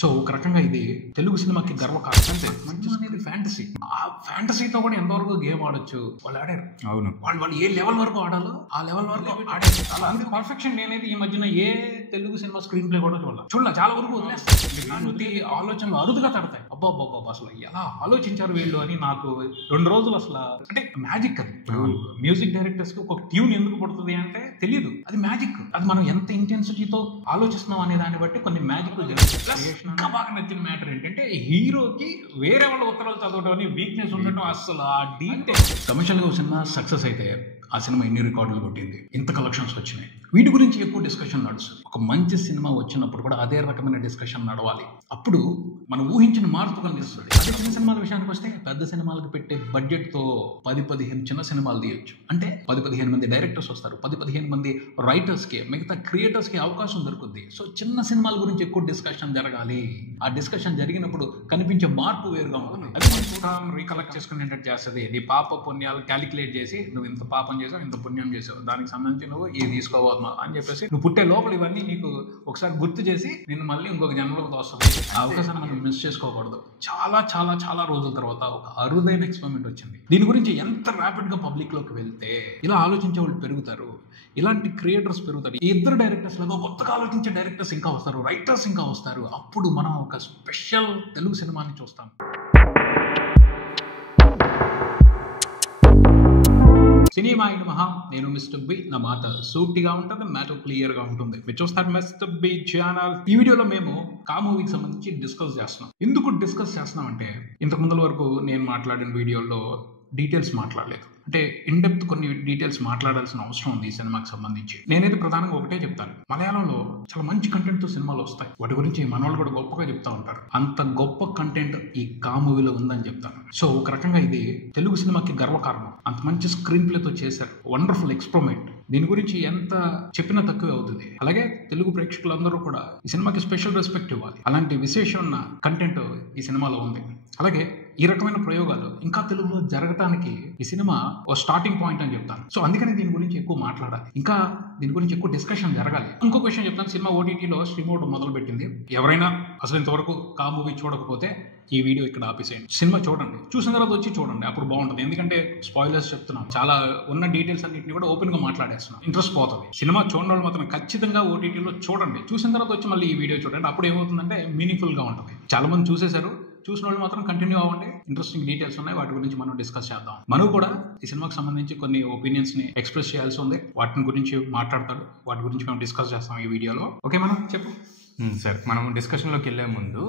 So ఒక రకంగా ఇది తెలుగు సినిమాకి గర్వకారణం. అంటే మంచి అనేది ఫ్యాంటసీ. ఆ ఫ్యాంటసీతో కూడా ఎంతవరకు గేమ్ ఆడొచ్చు వాళ్ళు ఆడారు. అవును, వాళ్ళు ఏ లెవెల్ వరకు ఆడాలో ఆ లెవెల్ వరకు ఆడారు. అలా పర్ఫెక్షన్ అనేది ఈ మధ్యన ఏ తెలుగు సినిమా స్క్రీన్ ప్లే కూడా చూడాలి చాలా వరకు వదిలేస్తాయి. ఆలోచనలు అరుదుగా తడతాయి. అబ్బా అసలు ఎలా ఆలోచించారు వీళ్ళు అని నాకు 2 రోజులు అసలు అంటే మ్యాజిక్. అది మ్యూజిక్ డైరెక్టర్స్ కి ఒక ట్యూన్ ఎందుకు పడుతుంది అంటే తెలియదు, అది మ్యాజిక్. అది మనం ఎంత ఇంటెన్సిటీతో ఆలోచిస్తున్నాం అనే దాన్ని బట్టి కొన్ని మ్యాజిక్ ఇంకా బాగా నచ్చిన మ్యాటర్ ఏంటంటే హీరోకి వేరే వాళ్ళ ఉత్తరాలు చదవడం వీక్నెస్ ఉండటం. అసలు ఆ డీటెయిల్ కమర్షియల్ గా సినిమా సక్సెస్ అయితే ఆ సినిమా ఎన్ని రికార్డులు కొట్టింది, ఇంత కలెక్షన్స్ వచ్చినాయి, వీటి గురించి ఎక్కువ డిస్కషన్ నడుస్తుంది. ఒక మంచి సినిమా వచ్చినప్పుడు కూడా అదే రకమైన డిస్కషన్ నడవాలి. అప్పుడు మనం ఊహించిన మార్పు కనిపిస్తుంది. అదే చిన్న సినిమాల విషయానికి వస్తే పెద్ద సినిమాలకు పెట్టే బడ్జెట్ తో 10-15 చిన్న సినిమాలు తీయొచ్చు. అంటే 10-15 మంది డైరెక్టర్స్ వస్తారు, 10-15 మంది రైటర్స్ కి, మిగతా క్రియేటర్స్ కి అవకాశం దొరుకుతుంది. సో చిన్న సినిమాల గురించి ఎక్కువ డిస్కషన్ జరగాలి. ఆ డిస్కషన్ జరిగినప్పుడు కనిపించే మార్పు వేరుగా ఉంటుంది. అది మనం కూడా రీకలెక్ట్ చేసుకునేటట్టు చేస్తుంది. నీ పాప పుణ్యాలు క్యాలిక్యులేట్ చేసి నువ్వు ఇంత పాపం చేసావు, ఇంత పుణ్యం చేసావు, దానికి సంబంధించి నువ్వు ఇది తీసుకోవాలి అని చెప్పేసి నువ్వు పుట్టే లోపల ఇవన్నీ నీకు ఒకసారి గుర్తు చేసి నిన్ను మళ్ళీ ఇంకొక జన్మలోకి తోస్తుంది. ఆ అవకాశాన్ని మనం మిస్ చేసుకోకూడదు. చాలా చాలా చాలా రోజుల తర్వాత ఒక అరుదైన ఎక్స్పెరిమెంట్ వచ్చింది. దీని గురించి ఎంత ర్యాపిడ్ గా పబ్లిక్ లోకి వెళ్తే ఇలా ఆలోచించే వాళ్ళు పెరుగుతారు, ఇలాంటి క్రియేటర్స్ పెరుగుతారు. ఈ ఇద్దరు డైరెక్టర్స్ లాగా కొత్తగా ఆలోచించే డైరెక్టర్స్ ఇంకా వస్తారు, రైటర్స్ ఇంకా వస్తారు. అప్పుడు మనం ఒక స్పెషల్ తెలుగు సినిమాని చూస్తాం. సినిమా అయిన మహా, నేను మిస్టర్ బి. నా మాట సూటిగా ఉంటుంది, మ్యాటర్ క్లియర్ గా ఉంటుంది. మీరు చూస్తారు మిస్టర్ బి ఛానల్. ఈ వీడియోలో మేము కా మూవీకి సంబంధించి డిస్కస్ చేస్తున్నాం. ఎందుకు డిస్కస్ చేస్తున్నాం అంటే ఇంతకు ముందు వరకు నేను మాట్లాడిన వీడియోలో డీటెయిల్స్ మాట్లాడలేదు. అంటే ఇన్ డెప్త్ కొన్ని డీటెయిల్స్ మాట్లాడాల్సిన అవసరం ఉంది ఈ సినిమాకి సంబంధించి. నేనైతే ప్రధానంగా ఒకటే చెప్తాను, మలయాళంలో చాలా మంచి కంటెంట్ తో సినిమాలు వస్తాయి. వాటి గురించి మన వాళ్ళు కూడా గొప్పగా చెప్తా ఉంటారు. అంత గొప్ప కంటెంట్ ఈ కా మూవీలో ఉందని చెప్తాను. సో ఒక రకంగా ఇది తెలుగు సినిమాకి గర్వకారణం. అంత మంచి స్క్రీన్ ప్లేతో చేశారు, వండర్ఫుల్ ఎక్స్పెరిమెంట్. దీని గురించి ఎంత చెప్పినా తక్కువే అవుతుంది. అలాగే తెలుగు ప్రేక్షకులందరూ కూడా ఈ సినిమాకి స్పెషల్ రెస్పెక్ట్ ఇవ్వాలి. అలాంటి విశేషం ఉన్న కంటెంట్ ఈ సినిమాలో ఉంది. అలాగే ఈ రకమైన ప్రయోగాలు ఇంకా తెలుగులో జరగటానికి ఈ సినిమా ఓ స్టార్టింగ్ పాయింట్ అని చెప్తాను. సో అందుకని దీని గురించి ఎక్కువ మాట్లాడాలి, ఇంకా దీని గురించి ఎక్కువ డిస్కషన్ జరగాలి. ఇంకొక విషయం చెప్తాను, సినిమా ఓటీటీలో స్ట్రీమ్ అవుట్ మొదలు పెట్టింది. ఎవరైనా అసలు ఇంతవరకు కా మూవీ చూడకపోతే ఈ వీడియో ఇక్కడ ఆపేసేయండి, సినిమా చూడండి, చూసిన తర్వాత వచ్చి చూడండి, అప్పుడు బాగుంటుంది. ఎందుకంటే స్పాయిలర్స్ చెప్తున్నాను, చాలా ఉన్న డీటెయిల్స్ అన్నింటినీ కూడా ఓపెన్ గా మాట్లాడేస్తున్నాను, ఇంట్రెస్ట్ పోతుంది. సినిమా చూడడం వాళ్ళు మాత్రం ఖచ్చితంగా ఓటీటీలో చూడండి, చూసిన తర్వాత వచ్చి మళ్ళీ ఈ వీడియో చూడండి. అప్పుడు ఏమవుతుందంటే మీనింగ్ఫుల్ గా ఉంటుంది. చాలా మంది చూసేశారు, చూసిన వాళ్ళు మాత్రం కంటిన్యూ అవ్వండి. ఇంట్రెస్టింగ్ డీటెయిల్స్ ఉన్నాయి, వాటి గురించి మనం డిస్కస్ చేద్దాం. మనం కూడా ఈ సినిమాకి సంబంధించి కొన్ని ఒపీనియన్స్ ని ఎక్స్ప్రెస్ చేయాల్సి ఉంది, వాటిని గురించి మాట్లాడతాడు, వాటి గురించి మనం డిస్కస్ చేస్తాం ఈ వీడియోలో. ఓకే, మనం చెప్పు సార్. మనం డిస్కషన్ లోకి వెళ్లే ముందు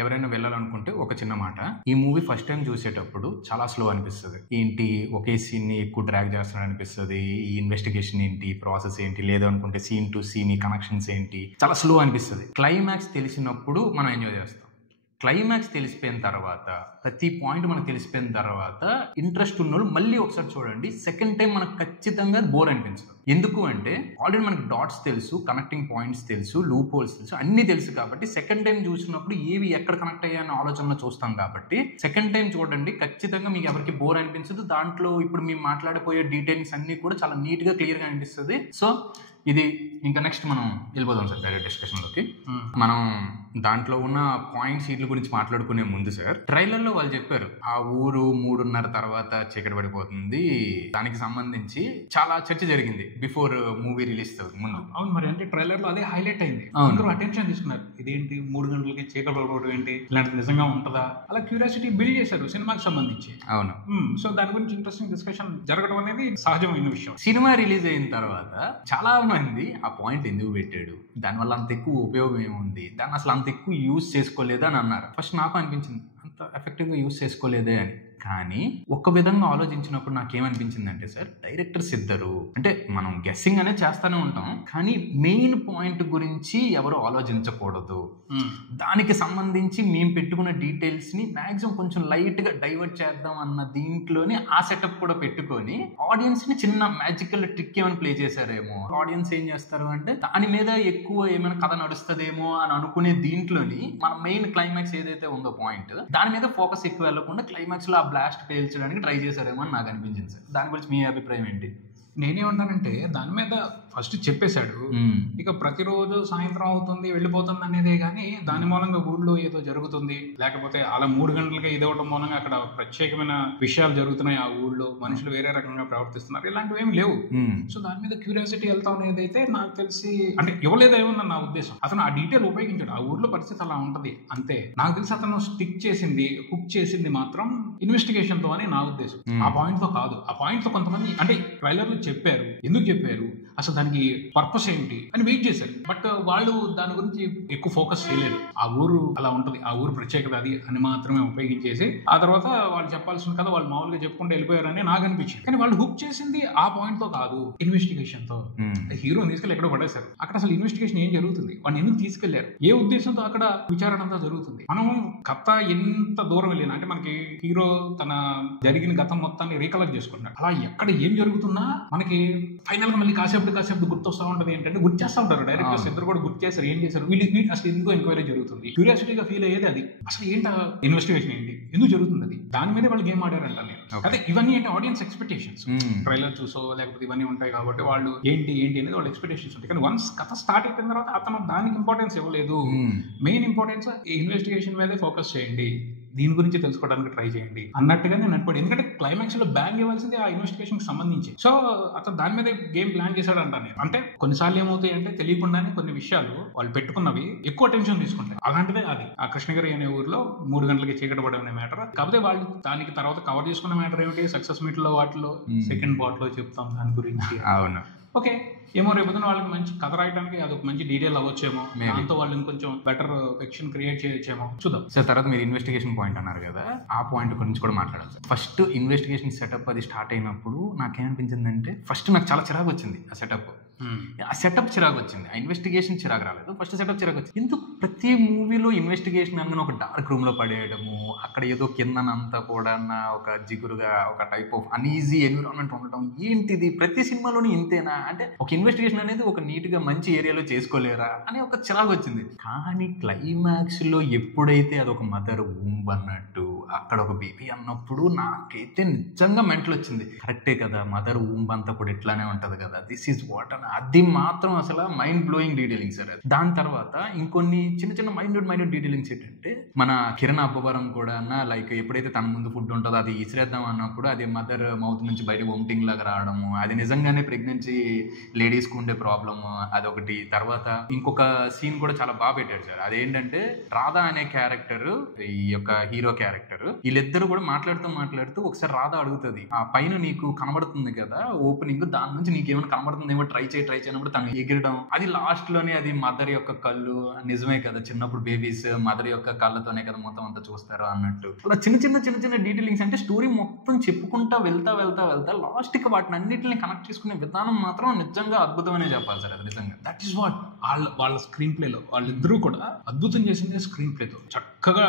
ఎవరైనా వెళ్ళాలనుకుంటే ఒక చిన్న మాట, ఈ మూవీ ఫస్ట్ టైం చూసేటప్పుడు చాలా స్లో అనిపిస్తుంది. ఏంటి ఒకే సీన్ ని ఎక్కువ డ్రాగ్ చేస్తున్నాడు అనిపిస్తుంది, ఈ ఇన్వెస్టిగేషన్ ఏంటి, ప్రాసెస్ ఏంటి, లేదు అనుకుంటే సీన్ టు సీన్ ఈ కనెక్షన్స్ ఏంటి, చాలా స్లో అనిపిస్తుంది. క్లైమాక్స్ తెలిసినప్పుడు మనం ఎంజాయ్ చేస్తాం. క్లైమాక్స్ తెలిసిపోయిన తర్వాత, ప్రతి పాయింట్ మనకు తెలిసిపోయిన తర్వాత ఇంట్రెస్ట్ ఉన్న వాళ్ళు మళ్ళీ ఒకసారి చూడండి. సెకండ్ టైం మనకు ఖచ్చితంగా బోర్ అనిపించదు. ఎందుకు అంటే ఆల్రెడీ మనకు డాట్స్ తెలుసు, కనెక్టింగ్ పాయింట్స్ తెలుసు, లూప్ హోల్స్ తెలుసు, అన్ని తెలుసు. కాబట్టి సెకండ్ టైం చూసినప్పుడు ఏవి ఎక్కడ కనెక్ట్ అయ్యాయన్న ఆలోచనలో చూస్తాం. కాబట్టి సెకండ్ టైం చూడండి, ఖచ్చితంగా మీకు ఎవరికి బోర్ అనిపించదు. దాంట్లో ఇప్పుడు మేము మాట్లాడిపోయే డీటెయిల్స్ అన్ని కూడా చాలా నీట్ గా క్లియర్ గా అనిపిస్తుంది. సో ఇది ఇంకా నెక్స్ట్ మనం వెళ్ళిపోదాం సార్ డైరెక్ట్ డిస్కషన్ లోకి. మనం దాంట్లో ఉన్న పాయింట్స్ వీటి గురించి మాట్లాడుకునే ముందు సార్, ట్రైలర్ లో వాళ్ళు చెప్పారు ఆ ఊరు 3:30 తర్వాత చీకటి పడిపోతుంది. దానికి సంబంధించి చాలా చర్చ జరిగింది బిఫోర్ మూవీ రిలీజ్ ముందు. అవును, మరి అంటే ట్రైలర్ లో అదే హైలైట్ అయింది, అందరూ అటెన్షన్ తీసుకున్నారు. ఇదేంటి 3 గంటలకి చీకటి పడిపోవడం ఏంటి, ఇలాంటిది నిజంగా ఉంటుందా, అలా క్యూరియాసిటీ బిల్డ్ చేశారు సినిమాకి సంబంధించి. అవును, సో దాని గురించి ఇంట్రెస్టింగ్ డిస్కషన్ జరగడం అనేది సహజమైన విషయం. సినిమా రిలీజ్ అయిన తర్వాత చాలా మంది ఆ పాయింట్ ఎందుకు పెట్టాడు, దానివల్ల అంత ఎక్కువ ఉపయోగం ఏముంది, దాన్ని అసలు అంత ఎక్కువ యూజ్ చేసుకోలేదు అని అన్నారు. ఫస్ట్ నాకు అనిపించింది అంత ఎఫెక్టివ్ గా యూజ్ చేసుకోలేదే అని. కానీ ఒక విధంగా ఆలోచించినప్పుడు నాకేమనిపించింది అంటే సార్, డైరెక్టర్స్ ఇద్దరు అంటే మనం గెస్సింగ్ అనేది చేస్తూనే ఉంటాం, కానీ మెయిన్ పాయింట్ గురించి ఎవరు ఆలోచించకూడదు. దానికి సంబంధించి మేము పెట్టుకున్న డీటెయిల్స్ ని మాక్సిమం కొంచెం లైట్ గా డైవర్ట్ చేద్దాం అన్న దీంట్లోనే ఆ సెటప్ కూడా పెట్టుకొని ఆడియన్స్ ని చిన్న మ్యాజికల్ ట్రిక్ ఏమైనా ప్లే చేశారేమో. ఆడియన్స్ ఏం చేస్తారు అంటే దాని మీద ఎక్కువ ఏమైనా కథ నడుస్తుందేమో అని అనుకునే దీంట్లోని మన మెయిన్ క్లైమాక్స్ ఏదైతే ఉందో పాయింట్, దాని మీద ఫోకస్ ఎక్కువ వెళ్ళకుండా క్లైమాక్స్ లో బ్లాస్ట్ పేల్చడానికి ట్రై చేశారేమో అని నాకు అనిపించింది సార్. దాని గురించి మీ అభిప్రాయం ఏంటి? నేనేమంటానంటే దాని మీద ఫస్ట్ చెప్పేశాడు, ఇక ప్రతిరోజు సాయంత్రం అవుతుంది వెళ్ళిపోతుంది అనేదే గానీ దాని మూలంగా ఊళ్ళో ఏదో జరుగుతుంది, లేకపోతే అలా 3 గంటలకే ఇదవటం మూలంగా అక్కడ ప్రత్యేకమైన విషయాలు జరుగుతున్నాయి, ఆ ఊళ్ళో మనుషులు వేరే రకంగా ప్రవర్తిస్తున్నారు, ఇలాంటివి ఏమి లేవు. సో దాని మీద క్యూరియాసిటీ వెళ్తాం అనేది అయితే నాకు తెలిసి అంటే ఇవ్వలేదేమో నా ఉద్దేశం. అతను ఆ డీటెయిల్ ఉపయోగించాడు, ఆ ఊర్లో పరిస్థితి అలా ఉంటది అంతే. నాకు తెలిసి అతను స్టిక్ చేసింది, హుక్ చేసింది మాత్రం ఇన్వెస్టిగేషన్ తో అని నా ఉద్దేశం, ఆ పాయింట్ తో కాదు. ఆ పాయింట్ తో కొంతమంది అంటే ట్రైలర్ లో చెప్పారు, ఎందుకు చెప్పారు, అసలు దానికి పర్పస్ ఏంటి అని వెయిట్ చేశారు. బట్ వాళ్ళు దాని గురించి ఎక్కువ ఫోకస్ చేయలేదు. ఆ ఊరు అలా ఉంటది, ఆ ఊరు ప్రత్యేకత అది అని మాత్రమే ఉపయోగించేసి ఆ తర్వాత వాళ్ళు చెప్పాల్సింది కదా వాళ్ళు మామూలుగా చెప్పుకుంటూ వెళ్ళిపోయారని నాకు అనిపించింది. కానీ వాళ్ళు హుక్ చేసింది ఆ పాయింట్ తో కాదు, ఇన్వెస్టిగేషన్ తో. హీరోని తీసుకెళ్ళి ఎక్కడో పడేశారు, అక్కడ అసలు ఇన్వెస్టిగేషన్ ఏం జరుగుతుంది, వాడిని ఎందుకు తీసుకెళ్లారు, ఏ ఉద్దేశంతో అక్కడ విచారణ అంతా జరుగుతుంది. మనం కథ ఎంత దూరం వెళ్ళినా అంటే మనకి హీరో తన జరిగిన గతం మొత్తాన్ని రీకలెక్ట్ చేసుకుంటాడు, అలా ఎక్కడ ఏం జరుగుతున్నా మనకి ఫైనల్ గా మళ్ళీ కాసేపు గుర్తొస్తా ఉంటది. ఏంటంటే గుర్తు చేస్తా ఉంటారు డైరెక్టర్స్ ఇద్దరు కూడా, గుర్తు చేశారు ఏం చేశారు వీళ్ళు అసలు ఎందుకో ఎంక్వైరీ జరుగుతుంది, క్యూరియాసిటీగా ఫీల్ అయ్యేది అది. అసలు ఏంటి ఇన్వెస్టిగేషన్ ఏంటి, ఎందుకు జరుగుతుంది, అది దాని మీదే వాళ్ళు గేమ్ ఆడారంట నేను. అదే ఇవన్నీ అంటే ఆడియన్స్ ఎక్స్పెక్టేషన్స్, ట్రైలర్ చూసో లేకపోతే ఇవన్నీ ఉంటాయి కాబట్టి వాళ్ళు ఏంటి అనేది వాళ్ళ ఎక్స్పెక్టేషన్స్ ఉంటాయి. కానీ వన్స్ కథ స్టార్ట్ అయిపోయిన తర్వాత అతను దానికి ఇంపార్టెన్స్ ఇవ్వలేదు. మెయిన్ ఇంపార్టెన్స్ ఇన్వెస్టిగేషన్ మీదే ఫోకస్ చేయండి, దీని గురించి తెలుసుకోవడానికి ట్రై చేయండి అన్నట్టుగానే నడిపాడు. ఎందుకంటే క్లైమాక్స్ లో బ్యాంగ్ ఇవ్వాల్సింది ఆ ఇన్వెస్టిగేషన్ కి సంబంధించి. సో అతను దాని మీద గేమ్ ప్లాన్ చేశాడు అంట నేను. అంటే కొన్నిసార్లు ఏమవుతాయి అంటే తెలియకుండానే కొన్ని విషయాలు వాళ్ళు పెట్టుకున్నవి ఎక్కువ టెన్షన్ తీసుకుంటాయి. అలాంటిదే అది ఆ కృష్ణగిరి అనే ఊర్లో 3 గంటలకి చీకటి పడే మ్యాటర్. కాకపోతే వాళ్ళు దానికి తర్వాత కవర్ చేసుకున్న మ్యాటర్ ఏమిటి, సక్సెస్ మీట్ లో వాటిలో సెకండ్ పార్ట్ లో చెప్తాం దాని గురించి. అవును, ఓకే, ఏమో రేపు వాళ్ళకి మంచి కథ రాయడానికి అదొక మంచి డీటెయిల్ అవ్వచ్చేమో, దాంతో వాళ్ళు ఇంకొంచెం బెటర్ ఫిక్షన్ క్రియేట్ చేయొచ్చేమో, చూద్దాం. సార్ తర్వాత మీరు ఇన్వెస్టిగేషన్ పాయింట్ అన్నారు కదా, ఆ పాయింట్ గురించి కూడా మాట్లాడాలి సార్. ఫస్ట్ ఇన్వెస్టిగేషన్ సెటప్ అది స్టార్ట్ అయినప్పుడు నాకేమనిపించింది అంటే ఫస్ట్ నాకు చాలా చిరాకు వచ్చింది ఆ సెటప్. ఆ సెటప్ చిరాకు వచ్చింది, ఆ ఇన్వెస్టిగేషన్ చిరాకు రాలేదు, ఫస్ట్ సెటప్ చిరాకు వచ్చింది. ఎందుకు ప్రతి మూవీలో ఇన్వెస్టిగేషన్ అనగానే ఒక డార్క్ రూమ్ లో పడేయడము, అక్కడ ఏదో కిందనంతా కూడా ఒక జిగురుగా ఒక టైప్ ఆఫ్ అన్ఈజీ ఎన్విరాన్మెంట్ ఉండటం, ఏంటిది ప్రతి సినిమాలోని ఇంతేనా, అంటే ఒక ఇన్వెస్టిగేషన్ అనేది ఒక నీట్ గా మంచి ఏరియాలో చేసుకోలేరా అని ఒక చిరాకు వచ్చింది. కానీ క్లైమాక్స్ లో ఎప్పుడైతే అదొక మదర్ ఊంబ్ అన్నట్టు అక్కడ ఒక బేబీ అన్నప్పుడు నాకైతే నిజంగా మెంటల్ వచ్చింది. కరెక్టే కదా, మదర్ ఊంబ్ అంతా కూడా ఇట్లానే ఉంటది కదా, దిస్ ఈజ్ వాట్ అని అది మాత్రం అసలు మైండ్ బ్లోయింగ్ డీటెయిలింగ్ సార్. దాని తర్వాత ఇంకొన్ని చిన్న చిన్న మైన్యూట్ డీటెయిలింగ్స్ ఏంటంటే మన కిరణ్ అబ్బవరం కూడా లైక్ ఎప్పుడైతే తన ముందు ఫుడ్ ఉంటుందో అది ఇసిరేద్దాం అన్నప్పుడు అది మదర్ మౌత్ నుంచి బయట వొమిటింగ్ లాగా రావడము, అది నిజంగానే ప్రెగ్నెన్సీ లేడీస్కి ఉండే ప్రాబ్లము అదొకటి. తర్వాత ఇంకొక సీన్ కూడా చాలా బాగా పెట్టాడు సార్, అదేంటంటే రాధా అనే క్యారెక్టర్ ఈ యొక్క హీరో క్యారెక్టర్ వీళ్ళిద్దరు కూడా మాట్లాడుతూ ఒకసారి రాధా అడుగుతుంది, ఆ పైన నీకు కనబడుతుంది కదా ఓపెనింగ్, దాని నుంచి నీకేమైనా కనబడుతుందేమో ట్రై చేయనప్పుడు తను ఎగిరడం, అది లాస్ట్ లోనే అది మదర్ యొక్క కళ్ళు, నిజమే కదా చిన్నప్పుడు బేబీస్ మదర్ యొక్క కళ్ళతోనే కదా మొత్తం అంతా చూస్తారు అన్నట్టు. అలా చిన్న డీటెయిలింగ్స్ అంటే స్టోరీ మొత్తం చెప్పుకుంటా వెళ్తా లాస్ట్ కి వాటిని అన్నిటిని కనెక్ట్ చేసుకునే విధానం మాత్రం నిజంగా అద్భుతమనే చెప్పాలి సార్. అది నిజంగా దట్ ఈస్ వాట్ వాళ్ళ స్క్రీన్ ప్లేలో వాళ్ళిద్దరూ కూడా అద్భుతం చేసింది. స్క్రీన్ ప్లేతో చక్కగా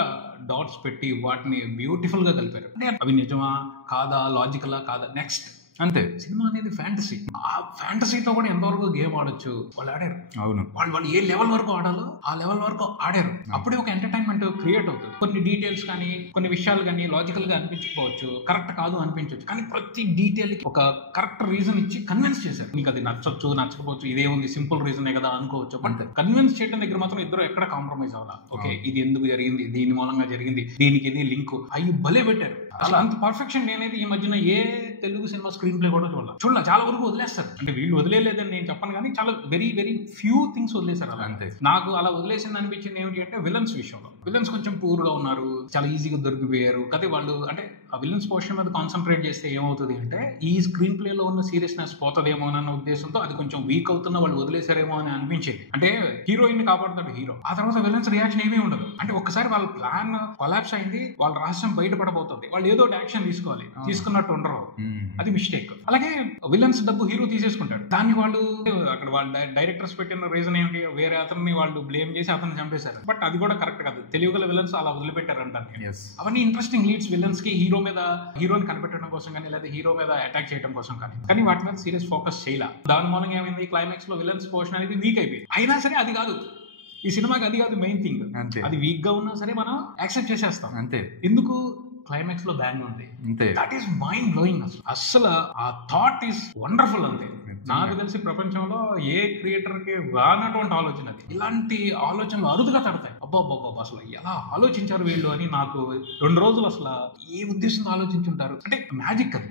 డాట్స్ పెట్టి వాటిని బ్యూటిఫుల్ గా కలిపారు. అంటే అవి నిజమా కాదా, లాజికలా కాదా, నెక్స్ట్ అంతే. సినిమా అనేది ఫ్యాంటసీ, ఆ ఫ్యాంటసీతో కూడా ఎంతవరకు గేమ్ ఆడొచ్చు వాళ్ళు ఆడారు. అవును, వాళ్ళు ఏ లెవెల్ వరకు ఆడాలో ఆ లెవెల్ వరకు ఆడారు. అప్పుడే ఒక ఎంటర్టైన్మెంట్ క్రియేట్ అవుతుంది. కొన్ని డీటెయిల్స్ కానీ కొన్ని విషయాలు కానీ లాజికల్ గా అనిపించకపోవచ్చు, కరెక్ట్ కాదు అనిపించవచ్చు, కానీ ప్రతి డీటెయిల్ కి ఒక కరెక్ట్ రీజన్ ఇచ్చి కన్విన్స్ చేశారు. నీకు అది నచ్చొచ్చు నచ్చకపోవచ్చు, ఇదేముంది సింపుల్ రీజనే కదా అనుకోవచ్చు, బట్ కన్విన్స్ చేయడం దగ్గర మాత్రం ఇద్దరు ఎక్కడ కాంప్రమైజ్ అవ్వాలా. ఓకే ఇది ఎందుకు జరిగింది, దీని మూలంగా జరిగింది, దీనికి ఇది లింక్ అయ్యి భలే పెట్టారు. అసలు అంత పర్ఫెక్షన్ నేనైతే ఈ మధ్యన ఏ తెలుగు సినిమా స్క్రీన్ ప్లే కూడా చూడాలి. చాలా వరకు వదిలేస్తారు, అంటే వీళ్ళు వదిలేలేదని నేను చెప్పను, కానీ చాలా వెరీ ఫ్యూ థింగ్స్ వదిలేశారు. అలా అంతే. నాకు అలా వదిలేసింది అనిపించింది ఏమిటి అంటే విలన్స్ విషయంలో. విలన్స్ కొంచెం పూర్ గా ఉన్నారు, చాలా ఈజీగా దొరికిపోయారు. కానీ వాళ్ళు అంటే ఆ విలన్స్ పోర్షన్ మీద కాన్సన్ట్రేట్ చేస్తే ఏమవుతుంది అంటే ఈ స్క్రీన్ ప్లే లో ఉన్న సీరియస్నెస్ పోతుందేమో అన్న ఉద్దేశంతో అది కొంచెం వీక్ అవుతున్న వాళ్ళు వదిలేశారేమో అని అనిపించేది. అంటే హీరోయిన్ ని కాపాడుతాడు హీరో, ఆ తర్వాత విలన్స్ రియాక్షన్ ఏమీ ఉండదు. అంటే ఒక్కసారి వాళ్ళ ప్లాన్ కొలాప్స్ అయింది, వాళ్ళ రహస్యం బయటపడబోతుంది, వాళ్ళు ఏదో యాక్షన్ తీసుకోవాలి, తీసుకున్నట్టు ఉండరు, అది మిస్టేక్. అలాగే విలన్స్ డబ్బు హీరో తీసేసుకుంటాడు, దాన్ని వాళ్ళు అక్కడ వాళ్ళ డైరెక్టర్స్ పెట్టిన రీజన్ ఏంటి, వేరే అతన్ని వాళ్ళు బ్లేమ్ చేసి అతన్ని చంపేశారు. బట్ అది కూడా కరెక్ట్ కాదు, తెలియగల విలన్స్ అలా వదిలిపెట్టారు అంటారు. అవన్నీ ఇంట్రెస్టింగ్ లీడ్స్ విలన్స్ కి హీరోని కనిపెట్టడం కోసం కానీ లేదా హీరో మీద అటాక్ చేయడం కోసం కానీ వాటి మీద సీరియస్ ఫోకస్ చేయాల. దాని మూలంగా ఏమైంది, క్లైమాక్స్ లో విలన్స్ పోర్షన్ అనేది వీక్ అయిపోయింది. అయినా సరే అది కాదు ఈ సినిమాకి, అది కాదు మెయిన్ థింగ్. అది వీక్ గా ఉన్నా సరే మనం యాక్సెప్ట్ చేసేస్తాం అంతే. ఎందుకు క్లైమాక్స్ లో బ్యాంగ్ ఉంది. అంతే. That is mind blowing. అసలు ఆ థాట్ ఈస్ వండర్ఫుల్. అంతే. నాకు తెలిసి ప్రపంచంలో ఏ క్రియేటర్ కి రానటువంటి ఆలోచన అది. ఇలాంటి ఆలోచనలు అరుదుగా తడతాయి. అబ్బా అసలు ఎలా ఆలోచించారు వీళ్ళు అని నాకు 2 రోజులు అసలు ఏ ఉద్దేశంతో ఆలోచించుంటారు అంటే మ్యాజిక్ అది.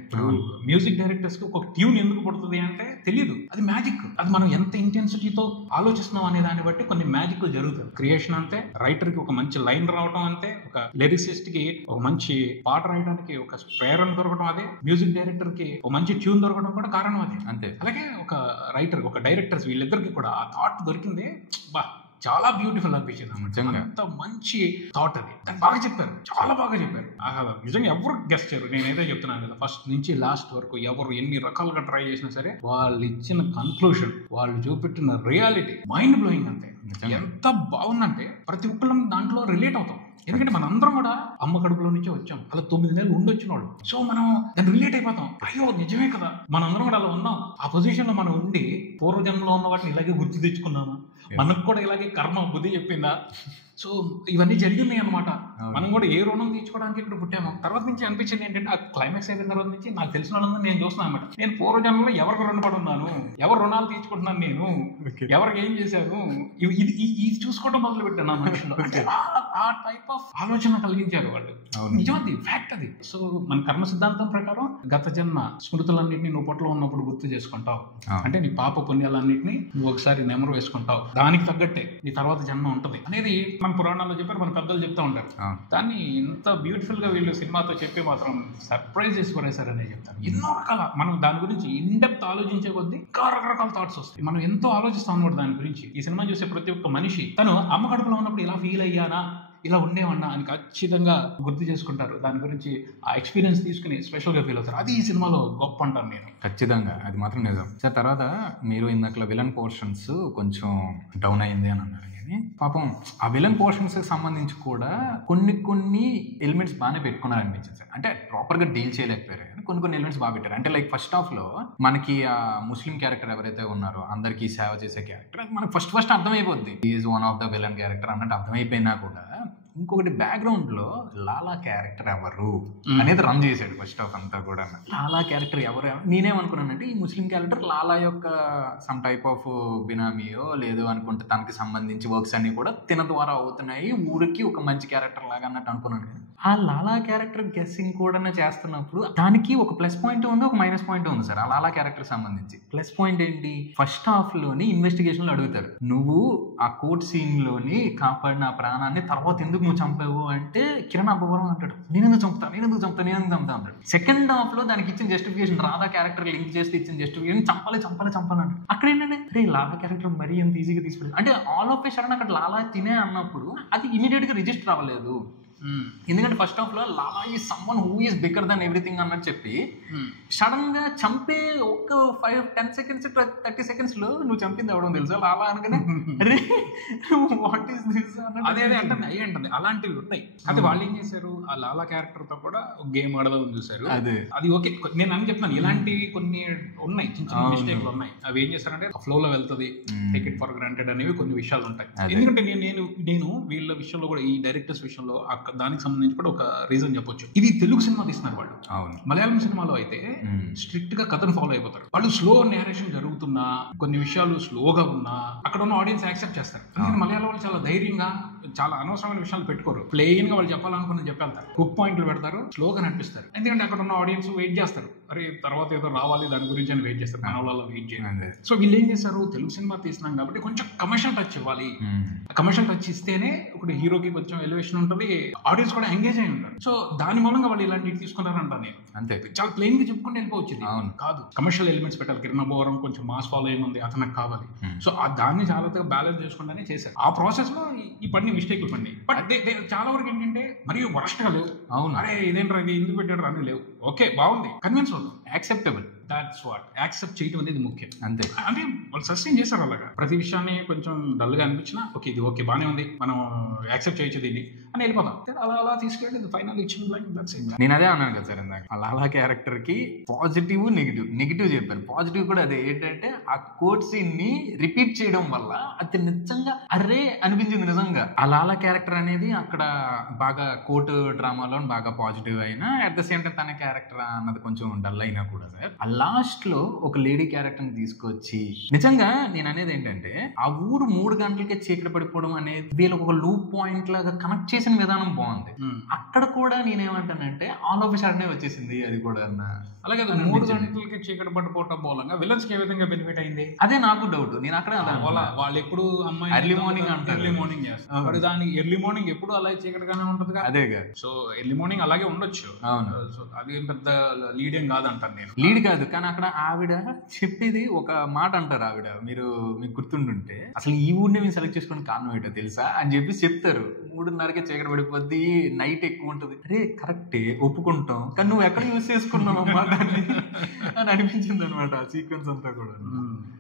మ్యూజిక్ డైరెక్టర్స్ కి ఒక ట్యూన్ ఎందుకు పడుతుంది అంటే తెలియదు, అది మ్యాజిక్. అది మనం ఎంత ఇంటెన్సిటీతో ఆలోచిస్తున్నాం అనే దాన్ని బట్టి కొన్ని మ్యాజిక్ జరుగుతుంది. క్రియేషన్ అంతే, రైటర్ కి ఒక మంచి లైన్ రావడం అంతే, ఒక లిరిసిస్ట్ కి ఒక మంచి పాట రాయడానికి ఒక ప్రేరణ దొరకడం అదే, మ్యూజిక్ డైరెక్టర్ కి ఒక మంచి ట్యూన్ దొరకడం కూడా కారణం అదే. అంతే. అలాగే ఒక రైటర్ ఒక డైరెక్టర్స్ వీళ్ళిద్దరికి కూడా ఆ థాట్ దొరికింది. బా చాలా బ్యూటిఫుల్ అనిపించింది. నిజంగా అంత మంచి థాట్ అది. దాన్ని బాగా చెప్పారు, చాలా బాగా చెప్పారు. నిజంగా ఎవరు గెస్ట్ చేయరు. నేనైతే చెప్తున్నాను కదా, ఫస్ట్ నుంచి లాస్ట్ వరకు ఎవరు ఎన్ని రకాలుగా ట్రై చేసినా సరే వాళ్ళు ఇచ్చిన కన్క్లూషన్, వాళ్ళు చూపెట్టిన రియాలిటీ మైండ్ బ్లోయింగ్. అంతే. ఎంత బాగుందంటే ప్రతి ఒక్కళ్ళం దాంట్లో రిలేట్ అవుతాం. ఎందుకంటే మనందరం కూడా అమ్మ కడుపులో నుంచి వచ్చాం, అలా 9 నెలలు ఉండొచ్చిన వాళ్ళు. సో మనం దాన్ని రిలేట్ అయిపోతాం. అయ్యో నిజమే కదా, మనందరం కూడా అలా ఉన్నాం. ఆ పొజిషన్ లో మనం ఉండి పూర్వజన్మలో ఉన్న వాటిని ఇలాగే గుర్తు తెచ్చుకున్నామా, మనకు కూడా ఇలాగే కర్మ బుద్ధి చెప్పిందా. సో ఇవన్నీ జరిగినాయి అనమాట. మనం కూడా ఏ రుణం తీర్చుకోవడానికి ఇక్కడ పుట్టాము. తర్వాత నుంచి అనిపించింది ఏంటంటే, ఆ క్లైమాక్స్ అయిపోయిన తర్వాత నుంచి నాకు తెలిసిన వాళ్ళందరూ నేను చూస్తున్నాను అనమాట. నేను పూర్వజన్మలో ఎవరికి రుణపడి ఉన్నాను, ఎవరు రుణాలు తీర్చుకుంటున్నాను, నేను ఎవరికి ఏం చేశాను, ఇది చూసుకోవడం మొదలు పెట్టాను నా మనుషులు. ఆ టైప్ ఆఫ్ ఆలోచన కలిగించారు వాళ్ళు. నిజమది, ఫ్యాక్ట్ అది. సో మన కర్మ సిద్ధాంతం ప్రకారం గత జన్మ స్మృతులన్నింటినీ నువ్వు పొట్టలో ఉన్నప్పుడు గుర్తు చేసుకుంటావు. అంటే నీ పాప పుణ్యాలన్నింటినీ నువ్వు ఒకసారి నెమరు వేసుకుంటావు. దానికి తగ్గట్టే నీ తర్వాత జన్మ ఉంటది అనేది మన పురాణాల్లో చెప్పారు, మన పెద్దలు చెప్తా ఉంటారు. దాన్ని ఇంత బ్యూటిఫుల్ గా వీళ్ళు సినిమాతో చెప్పి మాత్రం సర్ప్రైజ్ చేసి పడేశారు అనే చెప్తారు. ఎన్నో రకాల మనం దాని గురించి ఇన్ డెప్త్ ఆలోచించే కొద్దీ ఇంకా రకరకాల థాట్స్ వస్తాయి. మనం ఎంతో ఆలోచిస్తాం అన్నమాట దాని గురించి. ఈ సినిమా చూసే ప్రతి ఒక్క మనిషి తను అమ్మ కడుపులో ఉన్నప్పుడు ఇలా ఫీల్ అయ్యానా, ఇలా ఉండేవన్నా అని ఖచ్చితంగా గుర్తు చేసుకుంటారు. దాని గురించి ఆ ఎక్స్పీరియన్స్ తీసుకుని స్పెషల్ గా ఫీల్ అవుతారు. అది ఈ సినిమాలో గొప్ప అంటాను నేను. ఖచ్చితంగా అది మాత్రం నిజం. సార్ తర్వాత మీరు ఇందాక విలన్ పోర్షన్స్ కొంచెం డౌన్ అయింది అని అన్నారు. పాపం ఆ విలన్ పోర్షన్స్ కి సంబంధించి కూడా కొన్ని ఎలిమెంట్స్ బాగానే పెట్టుకున్నారు అనిపించింది సార్. అంటే ప్రాపర్ గా డీల్ చేయలేకపోయారు, కొన్ని ఎలిమెంట్స్ బాగా పెట్టారు. అంటే లైక్ ఫస్ట్ హాఫ్ లో మనకి ఆ ముస్లిం క్యారెక్టర్ ఎవరైతే ఉన్నారో అందరికి సేవ చేసే క్యారెక్టర్ మనకి ఫస్ట్ అర్థమైపోద్ది, is one of the villain character అన్నట్టు అర్థమైపోయినా కూడా ఇంకొకటి బ్యాక్గ్రౌండ్ లో లాలా క్యారెక్టర్ ఎవరు అనేది రన్ చేశాడు ఫస్ట్ హాఫ్ అంతా కూడా. లాలా క్యారెక్టర్ ఎవరు నేనేమనుకున్నానంటే ఈ ముస్లిం క్యారెక్టర్ లాలా యొక్క సమ్ టైప్ ఆఫ్ బినామీయో లేదు అనుకుంటే తనకి సంబంధించి వర్క్స్ అన్ని కూడా తిన ద్వారా అవుతున్నాయి, ఊరికి ఒక మంచి క్యారెక్టర్ లాగా అన్నట్టు అనుకున్నాను. ఆ లాలా క్యారెక్టర్ గెస్సింగ్ కూడా చేస్తున్నప్పుడు దానికి ఒక ప్లస్ పాయింట్ ఉంది, ఒక మైనస్ పాయింట్ ఉంది సార్. ఆ లాలా క్యారెక్టర్ సంబంధించి ప్లస్ పాయింట్ ఏంటి, ఫస్ట్ హాఫ్ లోని ఇన్వెస్టిగేషన్ లో అడుగుతారు, నువ్వు ఆ కోర్ట్ సీన్ లోని కాపాడిన ప్రాణాన్ని తర్వాత ఎందుకు నువ్వు చంపావు అంటే కిరణ్ అబ్బవరం అంటాడు, నేనెందుకు చంపుతా అంటాడు. సెకండ్ హాఫ్ లో దానికి ఇచ్చిన జస్టిఫికేషన్, రాధా క్యారెక్టర్ లింక్ చేస్తే ఇచ్చిన జస్టిఫికేషన్ చంపాలి అంటాడు. అక్కడ ఏంటంటే లాలా క్యారెక్టర్ మరీ ఎంత ఈజీగా తీసుకుంటాడు అంటే ఆల్ ఆఫ్ ఏ సడన్ అక్కడ లాలా తినే అన్నప్పుడు అది ఇమీడియట్ గా రిజిస్టర్ అవ్వలేదు. ఎందుకంటే ఫస్ట్ హాఫ్ లో Lala is someone who is bigger than everything అన్నట్టు చెప్పి సడన్ గా చంపే ఒక 5-10 seconds 30 seconds లో నువ్వు చంపింది ఎవడం తెలుసా లాలా అనగానే వాట్ ఈస్ దిస్ అదే అంటే అలాంటివి ఉన్నాయి. అయితే వాళ్ళు ఏం చేశారు, ఆ లాలా క్యారెక్టర్ తో కూడా ఒక గేమ్ ఆడదామని చూసారు. అది ఓకే, నేను అని చెప్తాను. ఇలాంటి కొన్ని ఉన్నాయి, చిన్న మిస్టేక్లు ఉన్నాయి. అవి ఏం చేస్తారంటే ఫ్లో లో వెళ్తుంది, టేక్ ఇట్ ఫర్ గ్రాంటెడ్ అనేవి కొన్ని విషయాలు ఉంటాయి. ఎందుకంటే నేను వీళ్ళ విషయంలో కూడా ఈ డైరెక్టర్స్ విషయంలో దానికి సంబంధించి కూడా ఒక రీజన్ చెప్పొచ్చు. ఇది తెలుగు సినిమా తీస్తున్నారు వాళ్ళు. మలయాళం సినిమాలో అయితే స్ట్రిక్ట్ గా కథను ఫాలో అయిపోతారు. వాళ్ళు స్లో నేరేషన్ జరుగుతున్నా, కొన్ని విషయాలు స్లోగా ఉన్నా అక్కడ ఉన్న ఆడియన్స్ యాక్సెప్ట్ చేస్తారు. ఎందుకంటే మలయాళం వాళ్ళు చాలా ధైర్యంగా చాలా అనవసరమైన విషయాలు పెట్టుకోరు. ప్లెయిన్ గా వాళ్ళు చెప్పాలనుకున్నది చెప్పేళ్తారు, హుక్ పాయింట్లు పెడతారు, స్లోగా నడిపిస్తారు. ఎందుకంటే అక్కడ ఉన్న ఆడియన్స్ వెయిట్ చేస్తారు, అరే తర్వాత ఏదో రావాలి దాని గురించి అని వెయిట్ చేస్తారు, మన వాళ్ళలో వెయిట్ చేయాలి. సో వీళ్ళు ఏం చేస్తారు, తెలుగు సినిమా తీస్తున్నాం కాబట్టి కొంచెం కమర్షియల్ టచ్ ఇవ్వాలి. కమర్షియల్ టచ్ ఇస్తేనే ఇప్పుడు హీరోకి కొంచెం ఎలివేషన్ ఉంటుంది, ఆడియన్స్ కూడా ఎంగేజ్ అయి ఉంటారు. సో దాని మూలంగా వాళ్ళు ఇలాంటివి తీసుకుంటారంట. నేను అంతే చాలా ప్లెయిన్ గా చెప్పుకుంటే వెళ్ళిపోవచ్చు. కాదు, కమర్షియల్ ఎలిమెంట్స్ పెట్టాలి. కిరణ్ అబ్బవరం కొంచెం మాస్ ఫాలోయింగ్ ఉంది, అతనికి కావాలి. సో దాన్ని చాలా బ్యాలెన్స్ చేసుకుంటానే చేశారు. ఆ ప్రాసెస్ లో ఈ పడిన మిస్టేక్లు పడినాయి. బట్ చాలా వరకు ఏంటంటే మరీ వరస్ట్ గా లేవు. అవును, అరే ఇదేంటారు, ఇది ఎందుకు పెట్టాడు అని లేవు. ఓకే బాగుంది, కన్విన్స్ అవుతుంది, యాక్సెప్టబుల్. దాట్స్ వాట్ యాక్సెప్ట్ చేయడం అనేది ముఖ్యం. అంతే. అంటే వాళ్ళు సస్టైన్ చేశారు అలాగా. ప్రతి విషయాన్ని కొంచెం డల్ గా అనిపించినా ఓకే ఇది ఓకే బానే ఉంది, మనం యాక్సెప్ట్ చేయొచ్చు దీన్ని అని వెళ్ళిపోతాం. అలా అలా తీసుకెళ్ళి ఫైనల్ ఇచ్చిన నేను అదే అన్నాను కదా సార్ ఇందాక, లాలా క్యారెక్టర్ కి పాజిటివ్ నెగిటివ్ చెప్పారు. పాజిటివ్ కూడా అదే ఏంటంటే ఆ కోర్ట్ సీన్ ని రిపీట్ చేయడం వల్ల అది నిజంగా అరే అనిపించింది. నిజంగా ఆ లాలా క్యారెక్టర్ అనేది అక్కడ బాగా కోర్టు డ్రామాలో బాగా పాజిటివ్ అయినా అట్ ద సేమ్ టైం తన క్యారెక్టర్ అన్నది కొంచెం డల్ అయినా కూడా సార్ ఆ లాస్ట్ లో ఒక లేడీ క్యారెక్టర్ ని తీసుకొచ్చి నిజంగా నేను అనేది ఏంటంటే ఆ ఊరు 3 గంటలకే చీకటి పడిపోవడం అనేది వీళ్ళకి ఒక లూప్ పాయింట్ లాగా కనెక్ట్ చేసిన విధానం బాగుంది. అక్కడ కూడా నేనేమంటానంటే ఆల్ ఆఫ్ సడన్ వచ్చేసింది అది కూడా అన్న. అలాగే 3 గంటలకి చీకటి పడిపోవడం మూలంగా విలన్స్ కి ఏ విధంగా బెనిఫిట్ అయింది అదే నాకు డౌట్. నేను అక్కడ వాళ్ళు ఎప్పుడు అమ్మాయి ఎర్లీ మార్నింగ్ అంటారు, ఎర్లీ మార్నింగ్ చేస్తారు. మరి దానికి ఎర్లీ మార్నింగ్ ఎప్పుడు అలాగే చీకటిగానే ఉంటుంది. అదేగా. సో ఎర్లీ మార్నింగ్ అలాగే ఉండొచ్చు. అవును. సో అది ఏం పెద్ద లీడ్ ఏం కాదంటాను నేను. లీడ్ కాదు, కానీ అక్కడ ఆవిడ చెప్పేది ఒక మాట అంటారు. ఆవిడ మీకు గుర్తుండుంటే అసలు ఈ ఊరిని మేము సెలెక్ట్ చేసుకునే కారణం ఏంటో తెలుసా అని చెప్పి చెప్తారు. 3:30కే చీకటి పడిపోద్ది, నైట్ ఎక్కువ ఉంటుంది. అరే కరెక్టే ఒప్పుకుంటాం, కానీ నువ్వు ఎక్కడ యూజ్ చేసుకున్నావు అమ్మా దాన్ని అని అనిపించింది అనమాట ఆ సీక్వెన్స్ అంతా కూడా.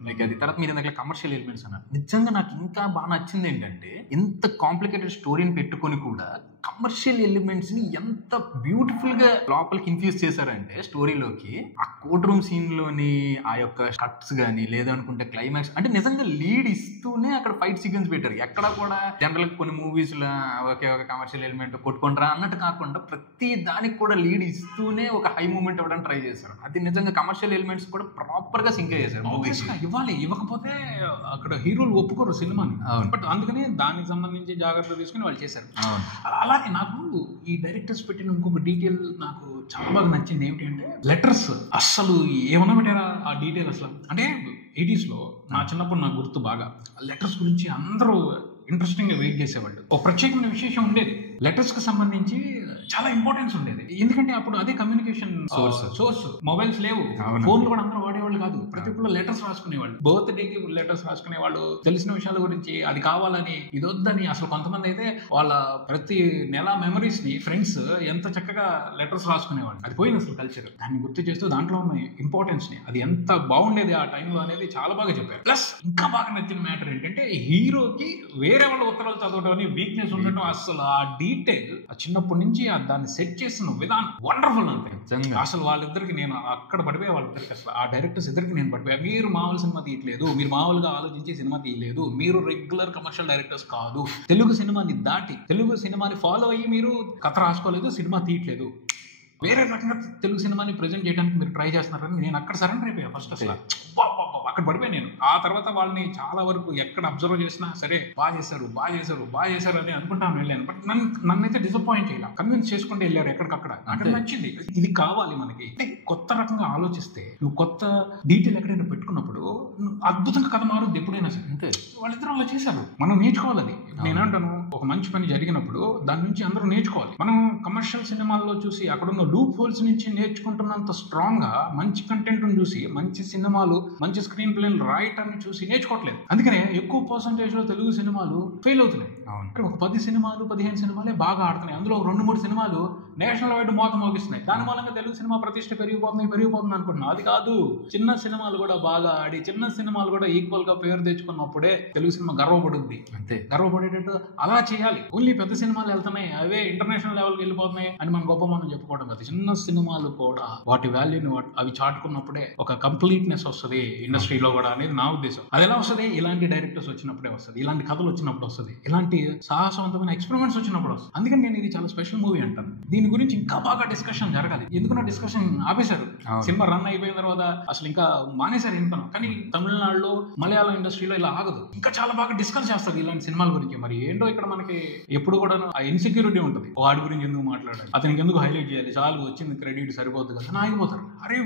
లైక్ అది తర్వాత మీరు ఇందాక కమర్షియల్ ఎలిమెంట్స్ అన్నారు. నిజంగా నాకు ఇంకా బాగా నచ్చింది ఏంటంటే ఎంత కాంప్లికేటెడ్ స్టోరీని పెట్టుకొని కూడా కమర్షియల్ ఎలిమెంట్స్ ని ఎంత బ్యూటిఫుల్ గా లోపలికి ఇన్ఫ్యూజ్ చేశారంటే స్టోరీలోకి. ఆ కోర్ట్ రూమ్ సీన్ లోని ఆ యొక్క కట్స్ గానీ లేదనుకుంటే క్లైమాక్స్ అంటే నిజంగా లీడ్ ఇస్తూనే అక్కడ ఫైట్ సీక్వెన్స్ పెట్టారు. ఎక్కడ కూడా జనరల్ కొన్ని మూవీస్ లో ఒకే ఒక కమర్షియల్ ఎలిమెంట్ కొట్టుకుంటారా అన్నట్టు కాకుండా ప్రతి దానికి కూడా లీడ్ ఇస్తూనే ఒక హై మూమెంట్ ఇవ్వడానికి ట్రై చేశారు. అది నిజంగా కమర్షియల్ ఎలిమెంట్స్ కూడా ప్రాపర్ గా సింక్ చేశారు. ఇవ్వాలి, ఇవ్వకపోతే అక్కడ హీరోలు ఒప్పుకోరు సినిమాని. బట్ అందుకని దానికి సంబంధించి జాగ్రత్తలు తీసుకుని వాళ్ళు చేశారు. అలాగే నాకు ఈ డైరెక్టర్స్ పెట్టిన ఇంకొక డీటెయిల్ నాకు చాలా బాగా నచ్చింది. ఏమిటి అంటే లెటర్స్ అస్సలు ఏమన్నా పెట్టారా ఆ డీటెయిల్ అసలు. అంటే 80s లో నా చిన్నప్పుడు నాకు గుర్తు బాగా లెటర్స్ గురించి అందరూ ఇంట్రెస్టింగ్ గా వెయిట్ చేసేవాళ్ళు. ఒక ప్రత్యేకమైన విశేషం ఉండేది లెటర్స్ కి సంబంధించి, చాలా ఇంపార్టెన్స్ ఉండేది. ఎందుకంటే అప్పుడు అదే కమ్యూనికేషన్ సోర్స్. మొబైల్స్ లేవు, ఫోన్లు కూడా అందరూ వాడేవాళ్ళు కాదు. ప్రతి ఒక్కరు లెటర్స్ రాసుకునేవాళ్ళు. బర్త్డేకి లెటర్స్ రాసుకునేవాళ్ళు, తెలిసిన విషయాల గురించి, అది కావాలని ఇది వద్దని. అసలు కొంతమంది అయితే వాళ్ళ ప్రతి నెల మెమరీస్ ని ఫ్రెండ్స్ ఎంత చక్కగా లెటర్స్ రాసుకునేవాళ్ళు. అది పోయింది అసలు కల్చర్. దాన్ని గుర్తు చేస్తూ దాంట్లో ఉన్న ఇంపార్టెన్స్ ని, అది ఎంత బాగుండేది ఆ టైంలో అనేది చాలా బాగా చెప్పారు. ప్లస్ ఇంకా బాగా నచ్చిన మ్యాటర్ ఏంటంటే హీరోకి వేరే వాళ్ళ ఉత్తరాలు చదవడం వీక్నెస్ ఉండటం. అసలు ఆ డీటెయిల్ చిన్నప్పటి నుంచి దాన్ని సెట్ చేసిన విధానం వండర్ఫుల్. అంతే అసలు వాళ్ళిద్దరికి నేను అక్కడ పడిపోయా. వాళ్ళిద్దరికి అసలు ఆ డైరెక్టర్స్ ఇద్దరికి నేను పడిపోయా. మీరు మామూలు సినిమా తీయట్లేదు, మీరు మామూలుగా ఆలోచించి సినిమా తీయలేదు, మీరు రెగ్యులర్ కమర్షియల్ డైరెక్టర్స్ కాదు. తెలుగు సినిమాని దాటి తెలుగు సినిమాని ఫాలో అయ్యి మీరు కథ రాసుకోలేదు, సినిమా తీయట్లేదు, వేరే రకంగా తెలుగు సినిమాని ప్రజెంట్ చేయడానికి మీరు ట్రై చేస్తున్నారని నేను అక్కడ సరెండర్ అయిపోయా. ఫస్ట్ అసలు అక్కడ పడిపోయి నేను. ఆ తర్వాత వాళ్ళని చాలా వరకు ఎక్కడ అబ్జర్వ్ చేసినా సరే బాగా చేశారు అని అనుకుంటాను వెళ్ళాను. బట్ నన్నైతే డిసప్పాయింట్ చేయాలి. కన్విన్స్ చేసుకుంటూ వెళ్ళారు ఎక్కడికక్కడ. నాకు నచ్చింది. ఇది కావాలి మనకి. కొత్త రకంగా ఆలోచిస్తే నువ్వు కొత్త డీటెయిల్ ఎక్కడైనా పెట్టుకున్నప్పుడు అద్భుతంగా కథ మారుద్ది ఎప్పుడైనా సరే. అంతే వాళ్ళిద్దరూ అలా చేశారు. మనం నేర్చుకోవాలి. అది నేనంటాను, ఒక మంచి పని జరిగినప్పుడు దాని నుంచి అందరూ నేర్చుకోవాలి. మనం కమర్షియల్ సినిమాల్లో చూసి అక్కడున్న లూప్ హోల్స్ నుంచి నేర్చుకుంటున్నంత స్ట్రాంగ్ గా మంచి కంటెంట్ చూసి మంచి సినిమాలు మంచి స్క్రీన్ ప్లేలు రాయటాన్ని చూసి నేర్చుకోవట్లేదు. అందుకనే ఎక్కువ పర్సంటేజ్ లో తెలుగు సినిమాలు ఫెయిల్ అవుతున్నాయి. ఒక 10 సినిమాలు 15 సినిమాలే బాగా ఆడుతున్నాయి. అందులో 2-3 సినిమాలు నేషనల్ వైడ్ మోత మోగిస్తున్నాయి. దాని మూలంగా తెలుగు సినిమా ప్రతిష్ట పెరిగిపోతుంది అనుకుంటున్నాను. అది కాదు. చిన్న సినిమాలు కూడా బాగా ఆడి చిన్న సినిమాలు కూడా ఈక్వల్ గా పేరు తెచ్చుకున్నప్పుడే తెలుగు సినిమా గర్వపడుద్ది. అంతే, గర్వపడేటట్టు అలా చేయాలి. ఓన్లీ పెద్ద సినిమాలు వెళ్తున్నాయి, అవే ఇంటర్నేషనల్ లెవెల్కి వెళ్ళిపోతున్నాయి అని మన గొప్ప మనం చెప్పుకోవడం కాదు. చిన్న సినిమాలు కూడా వాటి వాల్యూని అవి చాటుకున్నప్పుడే ఒక కంప్లీట్నెస్ వస్తుంది ఇండస్ట్రీలో కూడా అనేది నా ఉద్దేశం. అది ఎలా వస్తుంది? ఇలాంటి డైరెక్టర్స్ వచ్చినప్పుడే వస్తుంది, ఇలాంటి కథలు వచ్చినప్పుడు వస్తుంది, ఇలాంటి సాహసవంతమైన ఎక్స్పెరిమెంట్స్ వచ్చినప్పుడు వస్తుంది. అందుకని నేను ఇది చాలా స్పెషల్ మూవీ అంటాను. దీని గురించి ఇంకా బాగా డిస్కషన్ జరగాలి. ఎందుకున్న డిస్కషన్ ఆపేశారు. సినిమా రన్ అయిపోయిన తర్వాత అసలు ఇంకా మానేశారు ఎందుకనో. కానీ తమిళనాడులో మలయాళం ఇండస్ట్రీలో ఇలా ఆగదు. ఇంకా చాలా బాగా డిస్కస్ చేస్తారు ఇలాంటి సినిమాల గురించి. మరి ఏంటో ఇక్కడ మనకి ఎప్పుడు కూడా ఆ ఇన్సెక్యూరిటీ ఉంటుంది. వాడి గురించి ఎందుకు మాట్లాడాలి, అతనికి ఎందుకు హైలైట్ చేయాలి, చాలు వచ్చింది క్రెడిట్ సరిపోద్ది కదా అని ఆగిపోతారు. అరే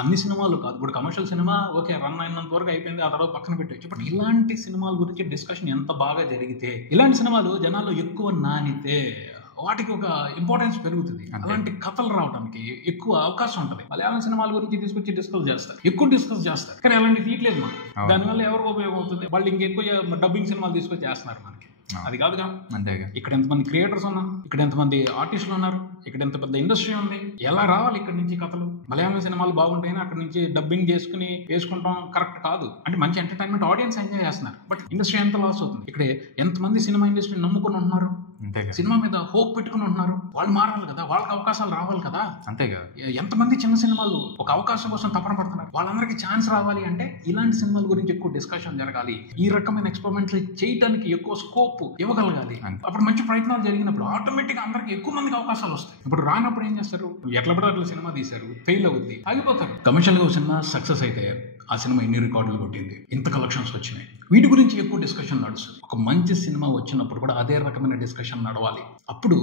అన్ని సినిమాలు కాదు, ఇప్పుడు కమర్షియల్ సినిమా ఓకే రన్ అయినంత వరకు అయిపోయింది, ఆ తర్వాత పక్కన పెట్టవచ్చు. బట్ ఇలాంటి సినిమాల గురించి డిస్కషన్ ఎంత బాగా జరిగితే, ఇలాంటి సినిమాలు జనాల్లో ఎక్కువ నానితే వాటికి ఒక ఇంపార్టెన్స్ పెరుగుతుంది. అలాంటి కథలు రావడానికి ఎక్కువ అవకాశం ఉంటుంది. మలయాళం సినిమాల గురించి తీసుకొచ్చి ఎక్కువ డిస్కస్ చేస్తారు. కానీ అలాంటి తీయట్లేదు మనం. దానివల్ల ఎవరికి ఉపయోగం అవుతుంది? వాళ్ళు ఇంకెక్కువ డబ్బింగ్ సినిమాలు తీసుకొచ్చి చేస్తున్నారు మనకి. అది కాదుగా. అంతేగా. ఇక్కడ ఎంతమంది క్రియేటర్స్ ఉన్నారు, ఇక్కడ ఎంతమంది ఆర్టిస్టులు ఉన్నారు, ఇక్కడ ఎంత పెద్ద ఇండస్ట్రీ ఉంది, ఎలా రావాలి ఇక్కడ నుంచి కథలు. మలయాళం సినిమాలు బాగుంటాయని అక్కడ నుంచి డబ్బింగ్ చేసుకుని వేసుకుంటాం కరెక్ట్ కాదు. అంటే మంచి ఎంటర్టైన్మెంట్ ఆడియన్స్ ఎంజాయ్ చేస్తున్నారు, బట్ ఇండస్ట్రీ ఎంత లాస్ అవుతుంది. ఇక్కడ ఎంతమంది సినిమా ఇండస్ట్రీ నమ్ముకుని ఉంటున్నారు, సినిమా మీద హోప్ పెట్టుకుని ఉంటున్నారు. వాళ్ళు మారాలి కదా, వాళ్ళకి అవకాశాలు రావాలి కదా. అంతేగా. ఎంతమంది చిన్న సినిమాలు ఒక అవకాశం కోసం తపన పడుతున్నారు. వాళ్ళందరికీ ఛాన్స్ రావాలి అంటే ఇలాంటి సినిమాల గురించి ఎక్కువ డిస్కషన్ జరగాలి, ఈ రకమైన ఎక్స్పెరిమెంట్లు చేయడానికి ఎక్కువ స్కోప్ ఇవ్వగలగాలి. అప్పుడు మంచి ప్రయత్నాలు జరిగినప్పుడు ఆటోమేటిక్ గా అందరికి ఎక్కువ మందికి అవకాశాలు వస్తాయి. ఇప్పుడు రానప్పుడు ఏం చేస్తారు, ఎట్లా పడితే అట్లా సినిమా తీశారు, ఫెయిల్ అవుద్ది, ఆగిపోతారు. కమర్షియల్ గా సినిమా సక్సెస్ అయితే ఆ సినిమా ఎన్ని రికార్డులు కొట్టింది, ఇంత కలెక్షన్స్ వచ్చినాయి, వీటి గురించి ఎక్కువ డిస్కషన్ నడుస్తుంది. ఒక మంచి సినిమా వచ్చినప్పుడు కూడా అదే రకమైన డిస్కషన్ నడవాలి. అప్పుడు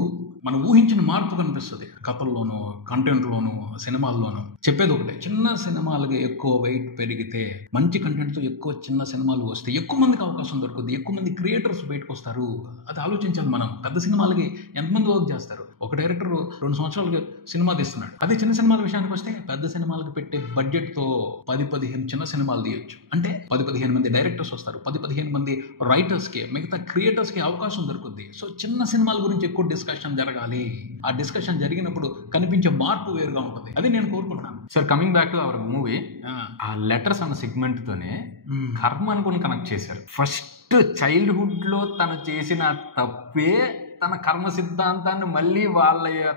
మనం ఊహించిన మార్పు కనిపిస్తుంది కథల్లోనూ, కంటెంట్లోనూ, సినిమాల్లోనూ. చెప్పేది ఒకటే, చిన్న సినిమాలకి ఎక్కువ వెయిట్ పెరిగితే, మంచి కంటెంట్తో ఎక్కువ చిన్న సినిమాలు వస్తే ఎక్కువ మందికి అవకాశం దొరుకుతుంది, ఎక్కువ మంది క్రియేటర్స్ బయటకు వస్తారు. అది ఆలోచించాలి మనం. పెద్ద సినిమాలకి ఎంతమంది వర్క్ చేస్తారు, ఒక డైరెక్టర్ 2 సంవత్సరాలకి సినిమా తీస్తున్నాడు. అదే చిన్న సినిమాల విషయానికి వస్తే పెద్ద సినిమాలకు పెట్టే బడ్జెట్తో 10-15 చిన్న సినిమాలు తీయొచ్చు. అంటే 10-15 మంది డైరెక్టర్స్ వస్తారు, 10-15 మంది రైటర్స్కి, మిగతా క్రియేటర్స్కి అవకాశం దొరుకుతుంది. సో చిన్న సినిమాల గురించి ఎక్కువ డిస్కషన్ జరగాలి. ఆ డిస్కషన్ జరిగినప్పుడు కనిపించే మార్పు వేరుగా ఉంటుంది. అది నేను కోరుకుంటున్నాను. Sir, coming back to our movie, ఆ లెటర్స్ అన్న సెగ్మెంట్ తోనే కర్మ అనుకుని కనెక్ట్ చేశారు. ఫస్ట్ చైల్డ్హుడ్ లో తను చేసిన తప్పే తన కర్మ సిద్ధాంతాన్ని మళ్ళీ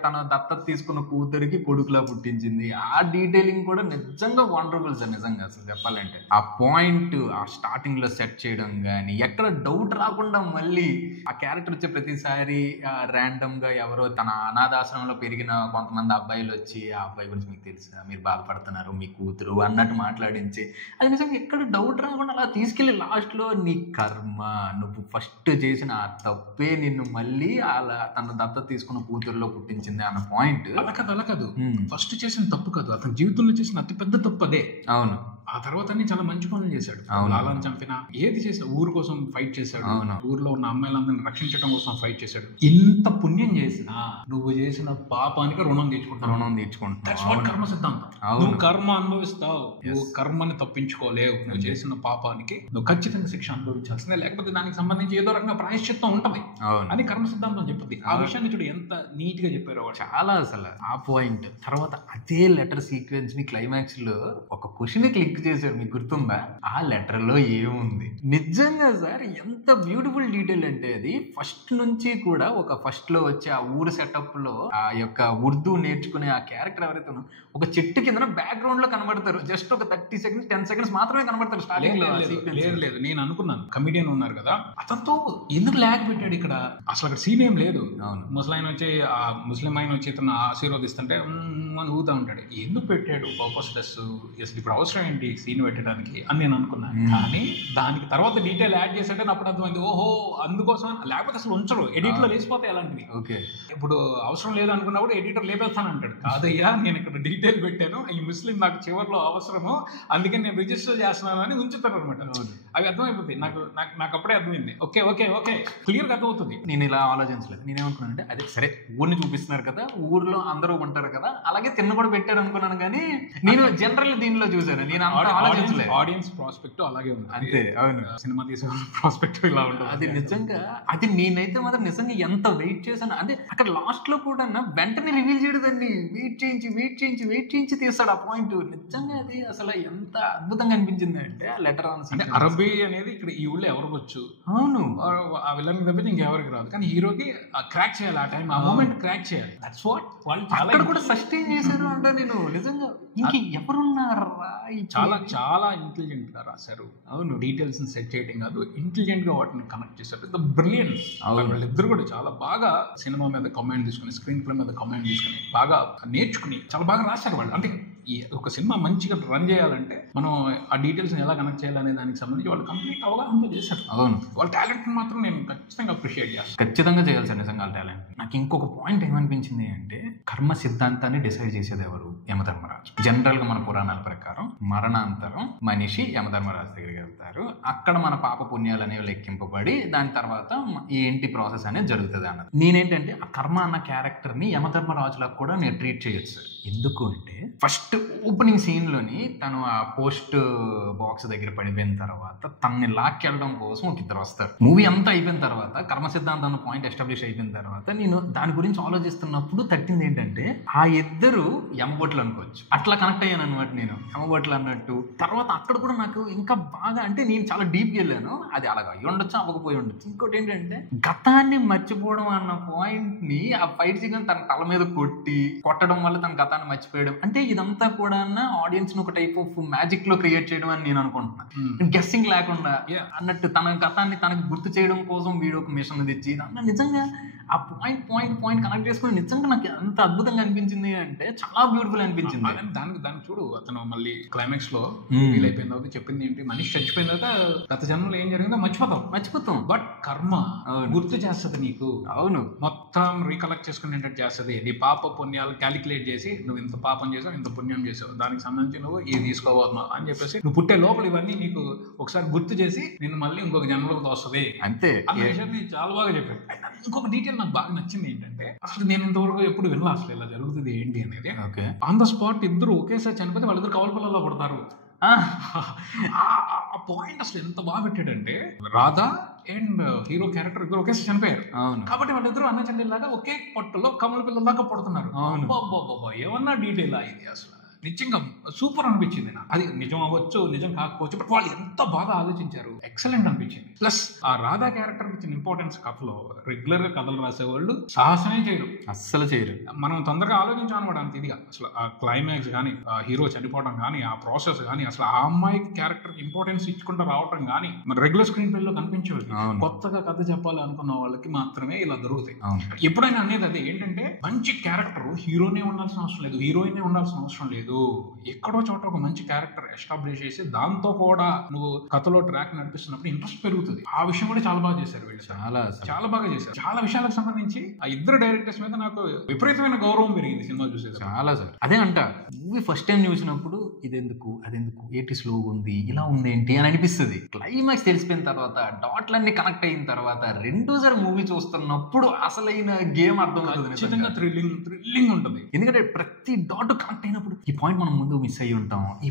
తన దత్తత తీసుకున్న కూతురికి కొడుకులా పుట్టించింది. ఆ డీటెయిలింగ్ కూడా నిజంగా వండర్ఫుల్ సార్. నిజంగా అసలు చెప్పాలంటే ఆ పాయింట్, ఆ స్టార్టింగ్ లో సెట్ చేయడం కానీ, ఎక్కడ డౌట్ రాకుండా మళ్ళీ ఆ క్యారెక్టర్ వచ్చే ప్రతిసారి ర్యాండమ్ గా ఎవరో తన అనాథాశ్రమంలో పెరిగిన కొంతమంది అబ్బాయిలు వచ్చి, ఆ అబ్బాయి గురించి మీకు తెలుసా, మీరు బాధపడుతున్నారు, మీ కూతురు అన్నట్టు మాట్లాడించి, అది నిజంగా ఎక్కడ డౌట్ రాకుండా అలా తీసుకెళ్లి లాస్ట్ లో నీ కర్మ, నువ్వు ఫస్ట్ చేసిన ఆ తప్పే నిన్ను మళ్ళీ అలా తన దత్తత తీసుకున్న కూతురులో పుట్టించింది అన్న పాయింట్. అలా కాదు, ఫస్ట్ చేసిన తప్పు కాదు, అతని జీవితంలో చేసిన అతిపెద్ద తప్పు అదే. అవును. ఆ తర్వాత చాలా మంచి పనులు చేశాడు. లాలాని చంపినా, ఏది చేశాడు, ఊరు కోసం ఫైట్ చేశాడు, ఊర్లో ఉన్న అమ్మాయిలందరినీ రక్షించడం కోసం ఫైట్ చేశాడు. ఇంత పుణ్యం చేసినా నువ్వు చేసిన పాపానికి రుణం తీర్చుకుంటావు. కర్మ సిద్ధాంతం. నువ్వు కర్మ అనుభవిస్తావు, నువ్వు కర్మని తప్పించుకోలేవు. నువ్వు చేసిన పాపానికి నువ్వు ఖచ్చితంగా శిక్ష అనుభవించాల్సిందే, లేకపోతే దానికి సంబంధించి ఏదో రకంగా ప్రాయశ్చిత్తం ఉంటది అని కర్మ సిద్ధాంతం చెప్తుంది. ఆ విషయాన్ని చూడు ఎంత నీట్ గా చెప్పారు. చాలా అసలు ఆ పాయింట్. తర్వాత అదే లెటర్ సీక్వెన్స్ ని క్లైమాక్స్ లో ఒక క్వశ్చన్ క్లిక్ చేశారు, మీకు గుర్తుందా? ఆ లెటర్ లో ఏముంది? నిజంగా సార్ ఎంత బ్యూటిఫుల్ డీటెయిల్ అంటే అది. ఫస్ట్ నుంచి కూడా ఒక ఫస్ట్ లో వచ్చే ఆ ఊరు సెటప్ లో ఆ యొక్క ఉర్దూ నేర్చుకునే ఆ క్యారెక్టర్ ఎవరైతే ఒక చెట్టు కింద బ్యాక్గ్రౌండ్ లో కనబడతారు. జస్ట్ ఒక 30 seconds 10 seconds మాత్రమే కనబడతారు స్టార్టింగ్ లో. లేదు, నేను అనుకున్నాను కమిడియన్ ఉన్నారు కదా, అతనితో ఎందుకు ల్యాగ్ పెట్టాడు ఇక్కడ, అసలు అక్కడ సీన్ ఏం లేదు. ముస్లిం వచ్చి ఆ ముస్లిం ఆయన వచ్చి ఇతను ఆశీర్వదిస్తుంటే అని ఊగుతా ఉంటాడు. ఎందుకు పెట్టాడు పర్పస్ లెస్, అసలు ఇప్పుడు అవసరం ఏంటి సీన్ పెట్టడానికి అని నేను అనుకున్నాను. కానీ దానికి తర్వాత డీటెయిల్ యాడ్ చేసేటే అప్పుడు అర్థమైంది, ఓహో అందుకోసం. లేకపోతే అసలు ఉంచరు, ఎడిట్ లో లేచిపోతాయి అలాంటివి. ఓకే, ఇప్పుడు అవసరం లేదు అనుకున్నప్పుడు ఎడిటర్ లేపేస్తాను అంటాడు. కాదయ్యా, నేను ఇక్కడ డీటెయిల్ పెట్టాను, ఈ ముస్లిం నాకు చివరిలో అవసరము, అందుకని నేను రిజిస్టర్ చేస్తున్నాను అని ఉంచుతారు అనమాట. అవి అర్థమైపోతాయి. నాకు అప్పుడే అర్థమైంది. ఓకే ఓకే ఓకే క్లియర్ గా అర్థమవుతుంది. నేను ఇలా ఆలోచించలేదు. నేనేమనుకున్నానంటే, అదే సరే ఊరిని చూపిస్తున్నారు కదా, ఊర్లో అందరూ ఉంటారు కదా, అలాగే తిన్న కూడా పెట్టారు అనుకున్నాను. కానీ నేను జనరల్ దీనిలో చూసాను, నేను ఆడియన్స్ ప్రాస్పెక్టివ్ అలాగే ఉంది అంతే. అవును, సినిమా తీసే ప్రాస్పెక్టివ్ ఇలా ఉంటుంది. అది నిజంగా, అది నేనైతే మాత్రం నిజంగా ఎంత వెయిట్ చేశాను. అంటే అక్కడ లాస్ట్ లో కూడా వెంటనే రివీల్ చేయడాన్ని వెయిట్ చేయించి తీస్తాడు ఆ పాయింట్. నిజంగా అది అసలు ఎంత అద్భుతంగా అనిపించింది అంటే ఆ లెటర్ అంటే అరబీ అనేది ఇక్కడ ఈ ఊళ్ళో ఎవరికి వచ్చు. అవును, ఆ విలన్ తప్పితే ఇంకెవరికి రాదు. కానీ హీరోకి క్రాక్ చేయాలి, ఆ టైం ఆ మూమెంట్ క్రాక్ చేయాలి. దట్స్ వాట్ వాళ్ళు అక్కడ కూడా సస్టైన్ చేశారు అంటే నేను నిజంగా ఇంక ఎవరున్నారా, చాలా చాలా ఇంటెలిజెంట్ గా రాశారు. అవును, డీటెయిల్స్ సెట్ చేయడం కాదు, ఇంటెలిజెంట్ గా వాటిని కనెక్ట్ చేశారు. The brilliance. వాళ్ళిద్దరు కూడా చాలా బాగా సినిమా మీద కమాండ్ తీసుకుని, స్క్రీన్ ప్లే మీద కమాండ్ తీసుకుని, బాగా నేర్చుకుని చాలా బాగా రాశారు వాళ్ళు. అంటే ఒక సినిమా మంచిగా రన్ చేయాలంటే మనం ఆ డీటెయిల్స్ ఎలా కనెక్ట్ చేయాలనే దానికి సంబంధించి వాళ్ళు కంప్లీట్ అవగాహనతో చేశారు. అవును, వాళ్ళ టాలెంట్ మాత్రం నేను ఖచ్చితంగా అప్రిషియేట్ చేస్తాను. ఖచ్చితంగా చేయాలి సార్ నిజంగా వాళ్ళ టాలెంట్. నాకు ఇంకొక పాయింట్ ఏమనిపించింది అంటే, కర్మ సిద్ధాంతాన్ని డిసైడ్ చేసేది ఎవరు? యమధర్మరాజు. జనరల్ గా మన పురాణాల ప్రకారం మరణాంతరం మనిషి యమధర్మరాజు దగ్గరికి వెళ్తారు. అక్కడ మన పాప పుణ్యాలు అనేవి లెక్కింపబడి దాని తర్వాత ఏంటి ప్రాసెస్ అనేది జరుగుతుంది అన్నది. నేనేంటంటే ఆ కర్మ అన్న క్యారెక్టర్ ని యమధర్మరాజులకు కూడా నేను ట్రీట్ చేయొచ్చు సార్. ఎందుకు అంటే ఫస్ట్ ఓపెనింగ్ సీన్ లోని తను ఆ పోస్ట్ బాక్స్ దగ్గర పడిపోయిన తర్వాత తనని లాక్కెళ్ళడం కోసం ఒక ఇద్దరు వస్తారు. మూవీ అంతా అయిపోయిన తర్వాత కర్మ సిద్ధాంతం పాయింట్ ఎస్టాబ్లిష్ అయిపోయిన తర్వాత నేను దాని గురించి ఆలోచిస్తున్నప్పుడు తట్టింది ఏంటంటే ఆ ఇద్దరు ఎమ్మబొట్లు అనుకోవచ్చు. అట్లా కనెక్ట్ అయ్యాను అనమాట నేను, ఎమ్మబొట్లు అన్నట్టు. తర్వాత అక్కడ కూడా నాకు ఇంకా బాగా అంటే నేను చాలా డీప్కి వెళ్ళాను. అది అలాగా అయ్యి ఉండొచ్చు, అవ్వకపోయి ఉండొచ్చు. ఇంకోటి ఏంటంటే గతాన్ని మర్చిపోవడం అన్న పాయింట్ ని ఆ ఫైట్ సీక్వెన్స్ తన తల మీద కొట్టడం వల్ల తన గతాన్ని మర్చిపోయడం అంటే ఇదంతా కూడా ఆడియన్స్ ను ఒక టైప్ ఆఫ్ మ్యాజిక్ లో క్రియేట్ చేయడం అని నేను అనుకుంటున్నాను. గెస్సింగ్ లేకుండా అన్నట్టు తన గతాన్ని తనకు గుర్తు చేయడం కోసం వీడియో ఒక మిషన్ తెచ్చి నిజంగా ఆ పాయింట్ కనెక్ట్ చేసుకుని నిజంగా నాకు ఎంత అద్భుతంగా అనిపించింది అంటే చాలా బ్యూటిఫుల్ అనిపించింది. దానికి చూడు అతను మళ్ళీ క్లైమాక్స్ లో ఫీల్ అయిపోయిన తర్వాత చెప్పింది ఏంటి, మనిషి చచ్చిపోయిన తర్వాత గత జన్మలో ఏం జరిగిందో మర్చిపోతాం బట్ కర్మ గుర్తు చేస్తుంది నీకు. అవును, మొత్తం రీకలెక్ట్ చేసుకునేటట్టు చేస్తుంది. నీ పాప పుణ్యాలు క్యాలిక్యులేట్ చేసి నువ్వు ఇంత పాపం చేసావు, ఇంత పుణ్యం చేసావు, దానికి సంబంధించి నువ్వు ఇది తీసుకోబోతున్నావు అని చెప్పేసి నువ్వు పుట్టే లోపల ఇవన్నీ నీకు ఒకసారి గుర్తు చేసి నిన్ను మళ్ళీ ఇంకొక జన్మలోకి వస్తుంది అంతే. అన్న విషయాన్ని చాలా బాగా చెప్పాడు. ఇంకొక డీటెయిల్ నాకు బాగా నచ్చింది ఏంటంటే అసలు నేను ఇంతవరకు ఎప్పుడు వినలా అసలు ఇలా జరుగుతుంది ఏంటి అనేది. ఆన్ ద స్పాట్ ఇద్దరు ఒకేసారి చనిపోతే వాళ్ళిద్దరు కవల పిల్లల్లో పడతారు. ఆ పాయింట్ అసలు ఎంత బాగా పెట్టాడంటే రాధా అండ్ హీరో క్యారెక్టర్ ఇద్దరు ఒకేసారి చనిపోయారు. అవును, కాబట్టి వాళ్ళిద్దరు అన్న చెల్లెల్లాగా ఒకే పొట్టలో కమల పిల్లల్లాగా పడుతున్నారు. ఏమన్నా డీటెయిల్ ఇది అసలు నిజంగా సూపర్ అనిపించింది నాకు. అది నిజం అవ్వచ్చు, నిజం కాకపోవచ్చు, బట్ వాళ్ళు ఎంత బాగా ఆలోచించారు, ఎక్సలెంట్ అనిపించింది. ప్లస్ ఆ రాధా క్యారెక్టర్ ఇచ్చిన ఇంపార్టెన్స్ కథలో రెగ్యులర్ గా కథలు రాసేవాళ్ళు సాహసమే చేయరు, అస్సలు చేయరు. మనం తొందరగా ఆలోచించాం అనమాట అంత ఇదిగా. అసలు ఆ క్లైమాక్స్ కానీ, ఆ హీరో చనిపోవడం కానీ, ఆ ప్రాసెస్ కానీ, అసలు ఆ అమ్మాయికి క్యారెక్టర్ ఇంపార్టెన్స్ ఇచ్చుకుంటూ రావడం కానీ మన రెగ్యులర్ స్క్రీన్ ప్లే లో కనిపించేది. కొత్తగా కథ చెప్పాలి అనుకున్న వాళ్ళకి మాత్రమే ఇలా దొరుకుతాయి. ఎప్పుడైనా అనేది అదే ఏంటంటే మంచి క్యారెక్టర్ హీరోనే ఉండాల్సిన అవసరం లేదు, హీరోయినే ఉండాల్సిన అవసరం లేదు. ఎక్కడో చోట ఒక మంచి క్యారెక్టర్ ఎస్టాబ్లిష్ చేసి దాంతో కూడా నువ్వు కథలో ట్రాక్ నడిపిస్తున్నప్పుడు ఇంట్రెస్ట్ పెరుగుతుంది. ఆ విషయం కూడా చాలా బాగా చేశారు వీళ్ళు, చాలా బాగా చేశారు. చాలా విషయాలకు సంబంధించి ఆ ఇద్దరు డైరెక్టర్స్ మీద నాకు విపరీతమైన గౌరవం పెరిగింది సినిమా చూసేది. చాలా సార్ అదే అంట. మూవీ ఫస్ట్ టైం చూసినప్పుడు ఇదెందుకు అదెందుకు ఏంటి స్లోగా ఉంది, ఇలా ఉంది ఏంటి అని అనిపిస్తుంది. క్లైమాక్స్ తెలిసిపోయిన తర్వాత డాట్లన్నీ కనెక్ట్ అయిన తర్వాత రెండోసారి మూవీ చూస్తున్నప్పుడు అసలైన గేమ్ అర్థం అవుతుంది. ఖచ్చితంగా థ్రిల్లింగ్ ఉంటుంది. ఎందుకంటే ప్రతి డాట్ కనెక్ట్ అయినప్పుడు ఈ పాయింట్ మనం ముందు మిస్ అయ్యి ఉంటాం, ఈ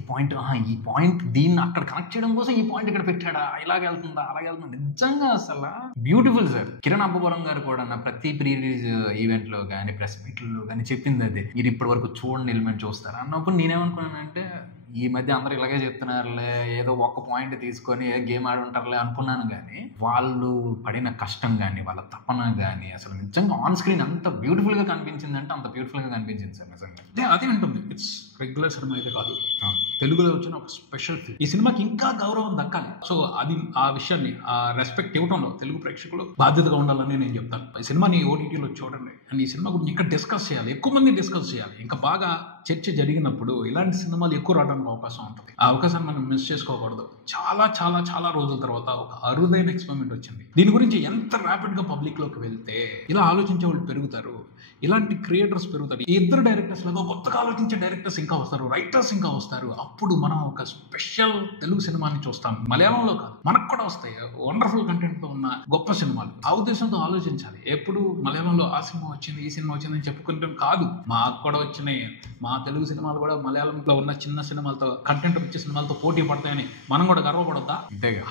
పాయింట్ దీన్ని అక్కడ కనెక్ట్ చేయడం కోసం ఈ పాయింట్ ఇక్కడ పెట్టాడా, ఇలాగ వెళ్తుందా అలాగే వెళ్తుందా. నిజంగా అసలు బ్యూటిఫుల్ సార్. కిరణ్ అబ్బవరం గారు కూడా నా ప్రతి ప్రీ రిలీజ్ ఈవెంట్ లో కానీ ప్రెస్ మీట్ లో కానీ చెప్పింది అదే, మీరు ఇప్పటి వరకు చూడండి ఎలిమెంట్ చూస్తారా అన్నప్పుడు నేనేమనుకున్నానంటే ఈ మధ్య అందరూ ఇలాగే చెప్తున్నారులే, ఏదో ఒక్క పాయింట్ తీసుకొని గేమ్ ఆడి ఉంటారులే అనుకున్నాను. కానీ వాళ్ళు పడిన కష్టం కానీ వాళ్ళ తపన కానీ అసలు నిజంగా ఆన్ స్క్రీన్ అంత బ్యూటిఫుల్ గా కనిపించింది అంటే అంత బ్యూటిఫుల్ గా కనిపించింది సార్ నిజంగా. అదే అంటుంది, ఇట్స్ రెగ్యులర్ సినిమా అయితే కాదు, తెలుగులో వచ్చిన ఒక స్పెషల్ ఫీల్. ఈ సినిమాకి ఇంకా గౌరవం దక్కాలి. సో అది ఆ విషయాన్ని ఆ రెస్పెక్ట్ ఇవ్వడంలో తెలుగు ప్రేక్షకులు బాధ్యతగా ఉండాలని నేను చెప్తాను. ఈ సినిమాని ఓటీటీలో చూడండి అండ్ ఈ సినిమా గురించి ఇంకా డిస్కస్ చేయాలి, ఎక్కువ మంది డిస్కస్ చేయాలి. ఇంకా బాగా చర్చ జరిగినప్పుడు ఇలాంటి సినిమాలు ఎక్కువ రావడానికి అవకాశం ఉంటుంది. ఆ అవకాశాన్ని మనం మిస్ చేసుకోకూడదు. చాలా చాలా చాలా రోజుల తర్వాత ఒక అరుదైన ఎక్స్పెరిమెంట్ వచ్చింది. దీని గురించి ఎంత ర్యాపిడ్ గా పబ్లిక్ లోకి వెళ్తే ఇలా ఆలోచించే వాళ్ళు పెరుగుతారు, ఇలాంటి క్రియేటర్స్ పెరుగుతారు. ఈ ఇద్దరు డైరెక్టర్స్ లాగా కొత్తగా ఆలోచించే డైరెక్టర్స్ ఇంకా వస్తారు, రైటర్స్ ఇంకా వస్తారు. అప్పుడు మనం ఒక స్పెషల్ తెలుగు సినిమాని చూస్తాం. మలయాళంలో కాదు, మనకు కూడా వస్తాయి వండర్ఫుల్ కంటెంట్ తో ఉన్న గొప్ప సినిమాలు. ఆ ఉద్దేశంతో ఆలోచించాలి. ఎప్పుడు మలయాళంలో ఆ సినిమా వచ్చింది, ఈ సినిమా వచ్చింది అని చెప్పుకుంటాం కాదు. మాకు కూడా వచ్చినాయి. మా తెలుగు సినిమాలు కూడా మలయాళంలో ఉన్న చిన్న సినిమాలతో, కంటెంట్ వచ్చే సినిమాలతో పోటీ పడతాయని మనం కూడా గర్వపడొద్దా?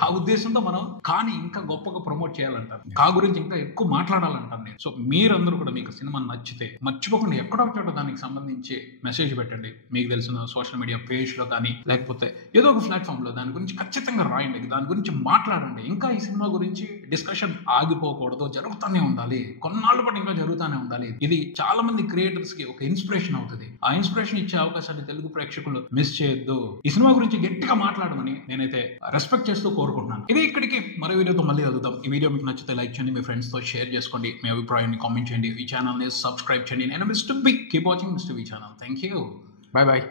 ఆ ఉద్దేశంతో మనం కానీ ఇంకా గొప్పగా ప్రమోట్ చేయాలంటారు, కా గురించి ఇంకా ఎక్కువ మాట్లాడాలంటాను నేను. సో మీరందరూ కూడా మీకు సినిమా నచ్చితే మర్చిపోకుండా ఎక్కడో చోట దానికి సంబంధించి మెసేజ్ పెట్టండి. మీకు తెలిసిన సోషల్ మీడియా పేజ్ లో కానీ లేకపోతే ఏదో ఒక ప్లాట్ఫామ్ లో దాని గురించి ఖచ్చితంగా రాయండి, దాని గురించి మాట్లాడండి. ఇంకా ఈ సినిమా గురించి డిస్కషన్ ఆగిపోకూడదు, జరుగుతూనే ఉండాలి, కొన్నాళ్ళ పాటు ఇంకా జరుగుతూనే ఉండాలి. ఇది చాలా మంది క్రియేటర్స్ కి ఒక ఇన్స్పిరేషన్ అవుతుంది. ఆ ఇన్స్పిరేషన్ ఇచ్చే అవకాశాన్ని తెలుగు ప్రేక్షకులు మిస్ చేయొద్దు. ఈ సినిమా గురించి గట్టిగా మాట్లాడమని నేనైతే రెస్పెక్ట్ చేస్తూ కోరుకుంటున్నాను. ఇది ఇక్కడికి మరో వీడియోతో మళ్ళీ కలుద్దాం. ఈ వీడియో మీకు నచ్చితే లైక్ చేయండి, మీ ఫ్రెండ్స్ తో షేర్ చేసుకోండి, మీ అభిప్రాయాన్ని కామెంట్ చేయండి, ఈ ఛానల్ ని సబ్స్క్రైబ్ చేయండి. నేను mister B, keep watching mister B channel. Thank you, bye bye.